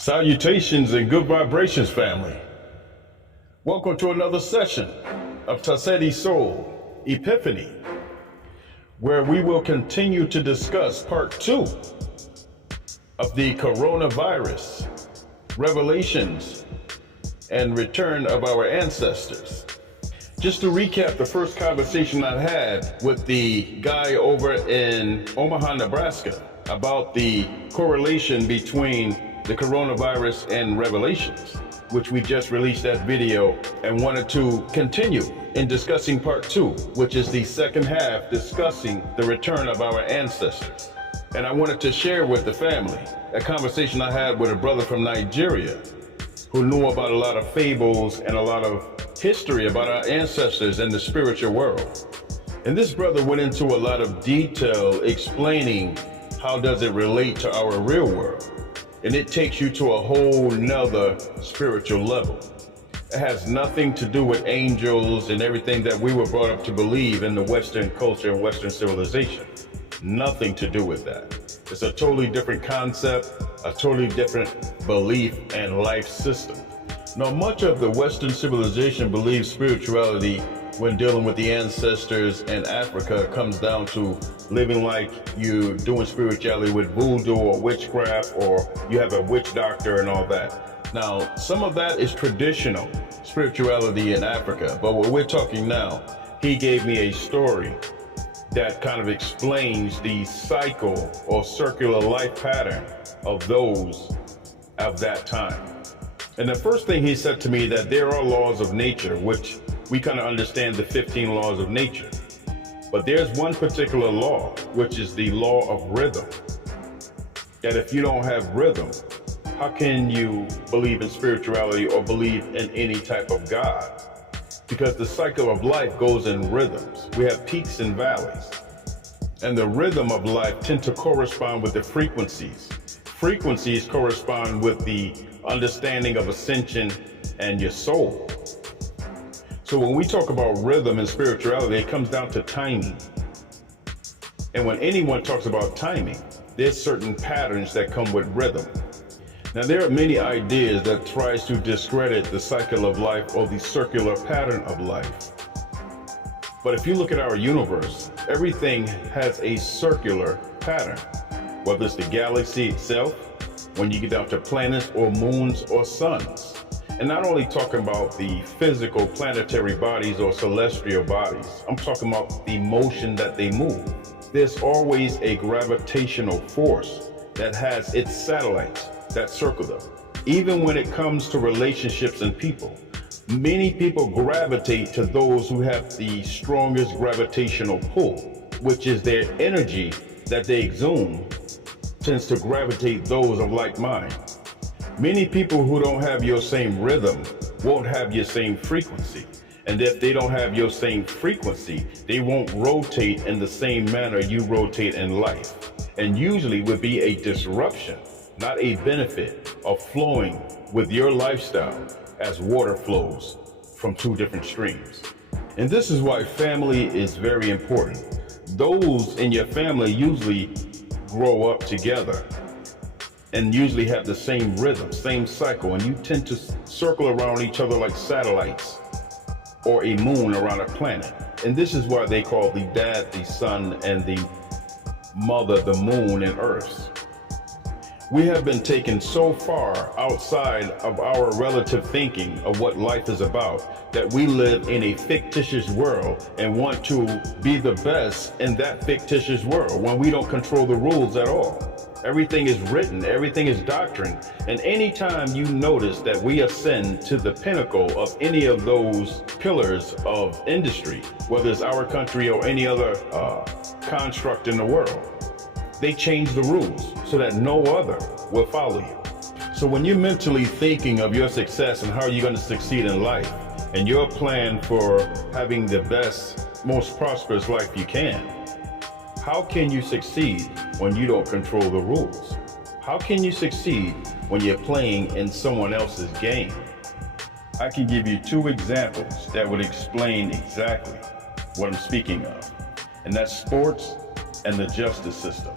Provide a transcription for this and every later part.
Salutations and good vibrations, family. Welcome to another session of Taseti Soul Epiphany, where we will continue to discuss part 2 of the coronavirus, revelations, and return of our ancestors. Just to recap the first conversation I had with the guy over in Omaha, Nebraska, about the correlation between the coronavirus and revelations, which we just released that video, and wanted to continue in discussing part 2, which is the second half discussing the return of our ancestors. And I wanted to share with the family a conversation I had with a brother from Nigeria who knew about a lot of fables and a lot of history about our ancestors and the spiritual world. And this brother went into a lot of detail explaining how does it relate to our real world. And it takes you to a whole nother spiritual level. It has nothing to do with angels and everything that we were brought up to believe in the Western culture and Western civilization. Nothing to do with that. It's a totally different concept, a totally different belief and life system. Now, much of the Western civilization believes spirituality when dealing with the ancestors in Africa comes down to living like you doing spirituality with voodoo or witchcraft, or you have a witch doctor and all that. Now, some of that is traditional spirituality in Africa, but what we're talking now, he gave me a story that kind of explains the cycle or circular life pattern of those of that time. And the first thing he said to me that there are laws of nature, which we kind of understand the 15 laws of nature. But there's one particular law, which is the law of rhythm. That if you don't have rhythm, how can you believe in spirituality or believe in any type of God? Because the cycle of life goes in rhythms. We have peaks and valleys. And the rhythm of life tend to correspond with the frequencies. Frequencies correspond with the understanding of ascension and your soul. So when we talk about rhythm and spirituality, it comes down to timing. And when anyone talks about timing, there's certain patterns that come with rhythm. Now, there are many ideas that tries to discredit the cycle of life or the circular pattern of life. But if you look at our universe, everything has a circular pattern, whether it's the galaxy itself, when you get down to planets or moons or suns. And not only talking about the physical planetary bodies or celestial bodies, I'm talking about the motion that they move. There's always a gravitational force that has its satellites that circle them. Even when it comes to relationships and people, many people gravitate to those who have the strongest gravitational pull, which is their energy that they exude tends to gravitate those of like mind. Many people who don't have your same rhythm won't have your same frequency. And if they don't have your same frequency, they won't rotate in the same manner you rotate in life. And usually would be a disruption, not a benefit of flowing with your lifestyle as water flows from two different streams. And this is why family is very important. Those in your family usually grow up together and usually have the same rhythm, same cycle, and you tend to circle around each other like satellites or a moon around a planet. And this is why they call the dad the sun and the mother the moon and earth. We have been taken so far outside of our relative thinking of what life is about that we live in a fictitious world and want to be the best in that fictitious world when we don't control the rules at all. Everything is written, everything is doctrine. And anytime you notice that we ascend to the pinnacle of any of those pillars of industry, whether it's our country or any other construct in the world, they change the rules so that no other will follow you. So when you're mentally thinking of your success and how you're going to succeed in life and your plan for having the best, most prosperous life you can, how can you succeed when you don't control the rules? How can you succeed when you're playing in someone else's game? I can give you 2 examples that would explain exactly what I'm speaking of, and that's sports and the justice system.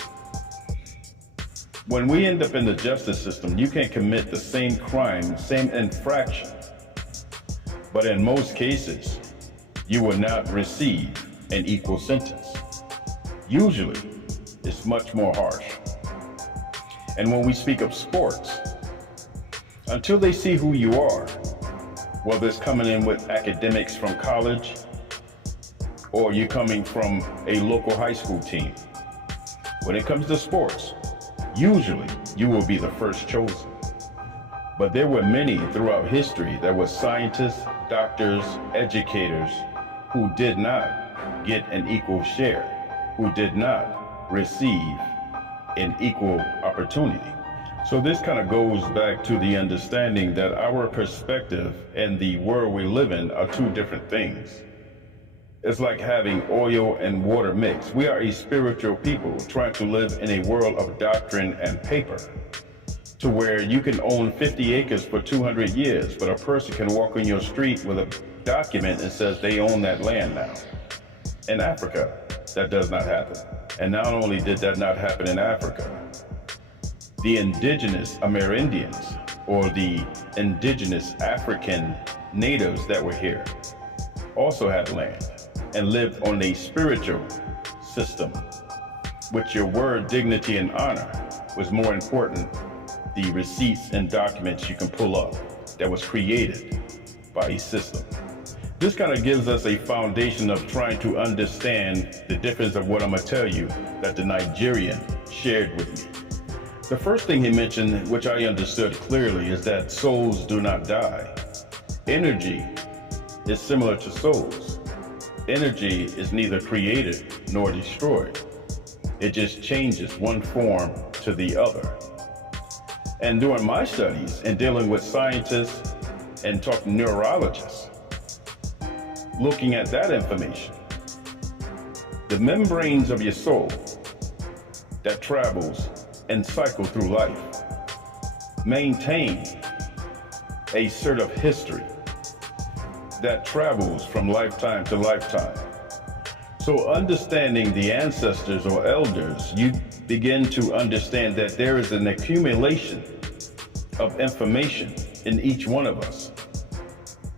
When we end up in the justice system, you can commit the same crime, same infraction, but in most cases, you will not receive an equal sentence. Usually, it's much more harsh. And when we speak of sports, until they see who you are, whether it's coming in with academics from college or you coming from a local high school team, when it comes to sports, usually you will be the first chosen. But there were many throughout history that were scientists, doctors, educators who did not get an equal share, who did not receive an equal opportunity. So this kind of goes back to the understanding that our perspective and the world we live in are two different things. It's like having oil and water mixed. We are a spiritual people trying to live in a world of doctrine and paper, to where you can own 50 acres for 200 years, but a person can walk on your street with a document that says they own that land now. In Africa, that does not happen. And not only did that not happen in Africa, the indigenous Amerindians, or the indigenous African natives that were here, also had land and lived on a spiritual system, which your word, dignity, and honor was more important. The receipts and documents you can pull up that was created by a system. This kind of gives us a foundation of trying to understand the difference of what I'm gonna tell you that the Nigerian shared with me. The first thing he mentioned, which I understood clearly, is that souls do not die. Energy is similar to souls. Energy is neither created nor destroyed. It just changes one form to the other. And during my studies and dealing with scientists and talking neurologists, looking at that information, the membranes of your soul that travels and cycle through life maintain a sort of history that travels from lifetime to lifetime. So understanding the ancestors or elders, you begin to understand that there is an accumulation of information in each one of us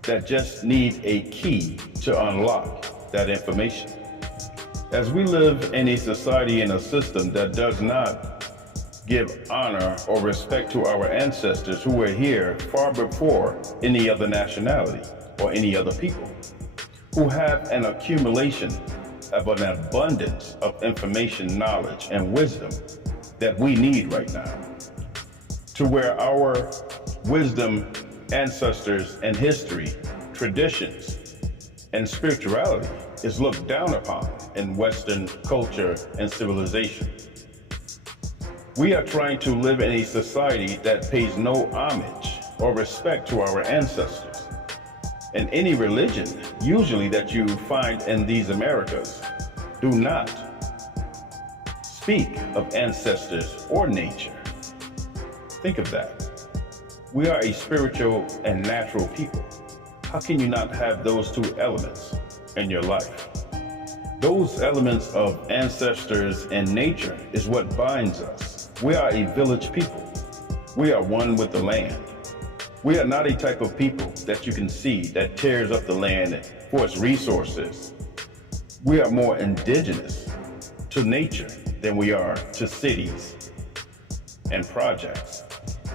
that just need a key to unlock that information. As we live in a society and a system that does not give honor or respect to our ancestors who were here far before any other nationality or any other people, who have an accumulation of an abundance of information, knowledge, and wisdom that we need right now, to where our wisdom, ancestors, and history, traditions, and spirituality is looked down upon in Western culture and civilization. We are trying to live in a society that pays no homage or respect to our ancestors. And any religion, usually that you find in these Americas, do not speak of ancestors or nature. Think of that. We are a spiritual and natural people. How can you not have those two elements in your life? Those elements of ancestors and nature is what binds us. We are a village people. We are one with the land. We are not a type of people that you can see that tears up the land for its resources. We are more indigenous to nature than we are to cities and projects.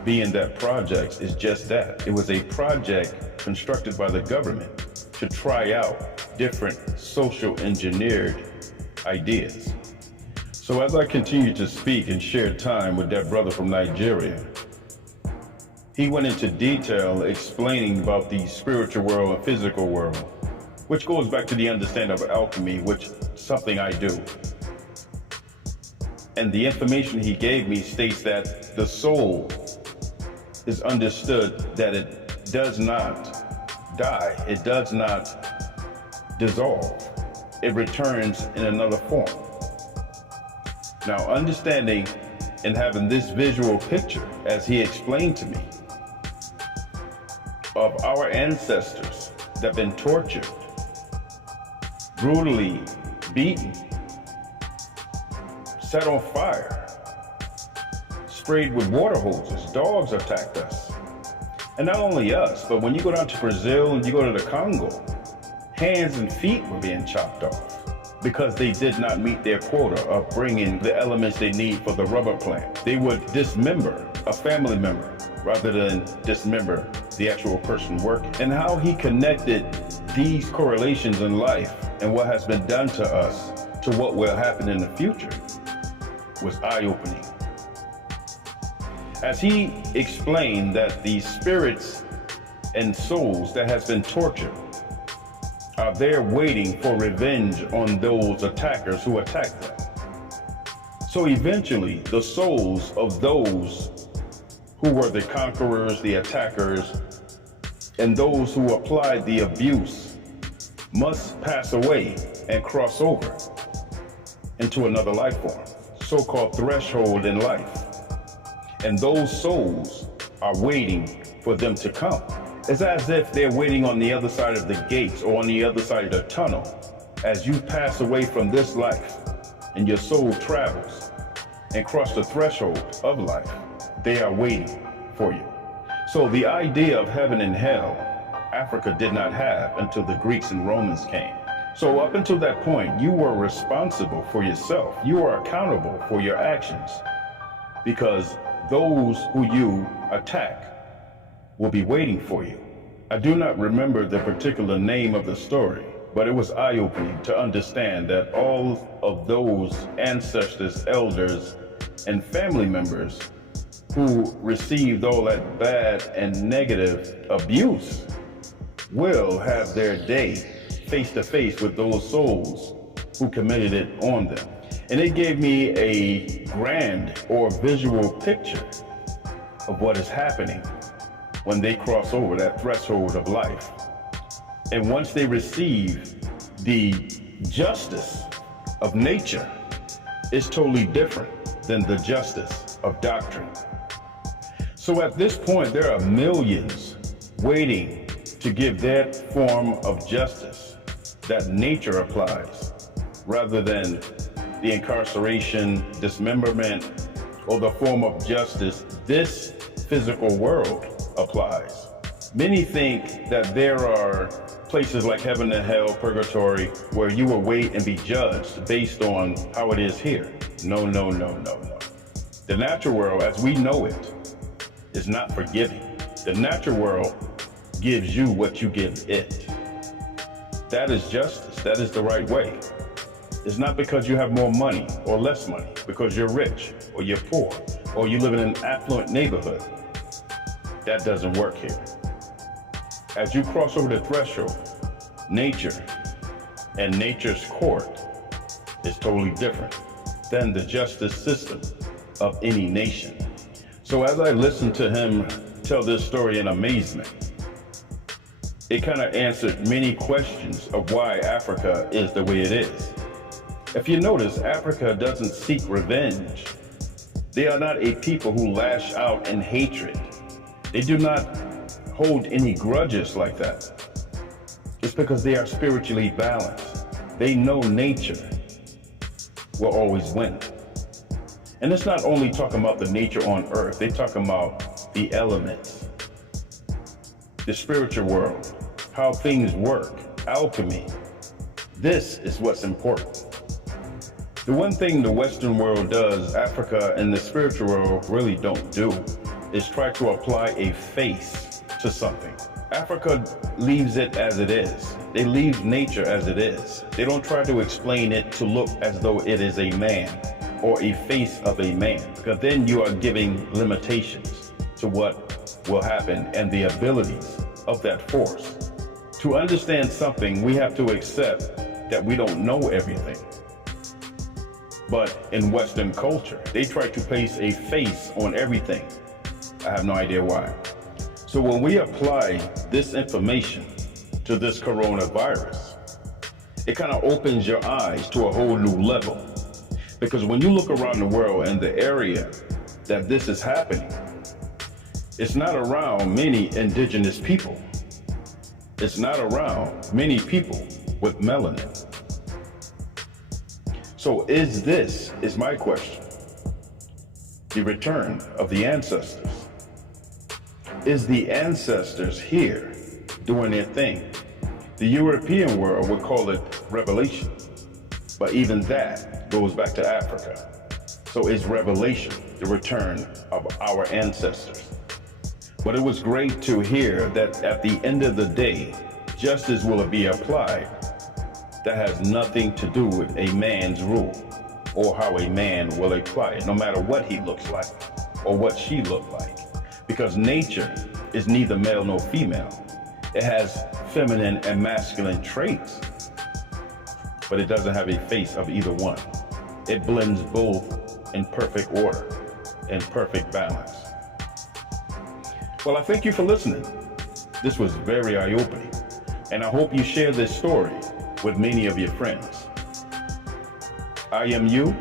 Being that projects is just that. It was a project constructed by the government to try out different social engineered ideas. So as I continue to speak and share time with that brother from Nigeria, he went into detail explaining about the spiritual world and physical world, which goes back to the understanding of alchemy, which is something I do. And the information he gave me states that the soul is understood that it does not die, it does not dissolve, it returns in another form. Now, understanding and having this visual picture, as he explained to me, of our ancestors that have been tortured, brutally beaten, set on fire, sprayed with water hoses. Dogs attacked us. And not only us, but when you go down to Brazil and you go to the Congo, hands and feet were being chopped off because they did not meet their quota of bringing the elements they need for the rubber plant. They would dismember a family member rather than dismember the actual person working. And how he connected these correlations in life and what has been done to us to what will happen in the future was eye-opening. As he explained that the spirits and souls that has been tortured are there waiting for revenge on those attackers who attacked them. So eventually, the souls of those who were the conquerors, the attackers, and those who applied the abuse must pass away and cross over into another life form, so-called threshold in life. And those souls are waiting for them to come. It's as if they're waiting on the other side of the gates or on the other side of the tunnel. As you pass away from this life and your soul travels and cross the threshold of life, they are waiting for you. So the idea of heaven and hell, Africa did not have until the Greeks and Romans came. So up until that point, you were responsible for yourself. You are accountable for your actions because those who you attack will be waiting for you. I do not remember the particular name of the story, but it was eye-opening to understand that all of those ancestors, elders, and family members who received all that bad and negative abuse will have their day face-to-face with those souls who committed it on them. And it gave me a grand or visual picture of what is happening when they cross over that threshold of life. And once they receive the justice of nature, it's totally different than the justice of doctrine. So at this point, there are millions waiting to give that form of justice that nature applies, rather than the incarceration, dismemberment, or the form of justice this physical world applies. Many think that there are places like heaven and hell, purgatory, where you will wait and be judged based on how it is here. No, no, no, no, no. The natural world, as we know it, is not forgiving. The natural world gives you what you give it. That is justice. That is the right way. It's not because you have more money or less money, because you're rich or you're poor or you live in an affluent neighborhood. That doesn't work here. As you cross over the threshold, nature and nature's court is totally different than the justice system of any nation. So as I listened to him tell this story in amazement, it kind of answered many questions of why Africa is the way it is. If you notice, Africa doesn't seek revenge. They are not a people who lash out in hatred. They do not hold any grudges like that. It's because they are spiritually balanced. They know nature will always win. And it's not only talking about the nature on earth, they're talking about the elements, the spiritual world, how things work, alchemy. This is what's important. The one thing the Western world does, Africa and the spiritual world really don't do, is try to apply a face to something. Africa leaves it as it is. They leave nature as it is. They don't try to explain it to look as though it is a man or a face of a man, because then you are giving limitations to what will happen and the abilities of that force. To understand something, we have to accept that we don't know everything. But in Western culture, they try to place a face on everything. I have no idea why. So when we apply this information to this coronavirus, it kind of opens your eyes to a whole new level. Because when you look around the world and the area that this is happening, it's not around many indigenous people. It's not around many people with melanin. So is my question, the return of the ancestors. Is the ancestors here doing their thing? The European world would call it revelation, but even that goes back to Africa. So is revelation the return of our ancestors? But it was great to hear that at the end of the day, justice will be applied. That has nothing to do with a man's rule or how a man will apply it, no matter what he looks like or what she looked like. Because nature is neither male nor female. It has feminine and masculine traits, but it doesn't have a face of either one. It blends both in perfect order, in perfect balance. Well, I thank you for listening. This was very eye-opening, and I hope you share this story with many of your friends. I am you,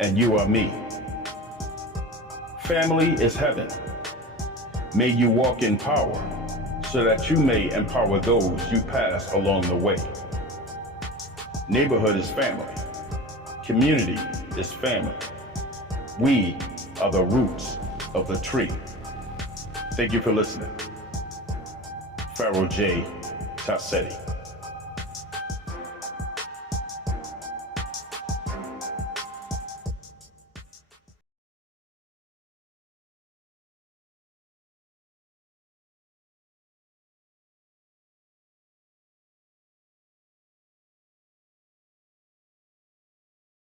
and you are me. Family is heaven. May you walk in power, so that you may empower those you pass along the way. Neighborhood is family. Community is family. We are the roots of the tree. Thank you for listening. Pharaoh J. Tassetti.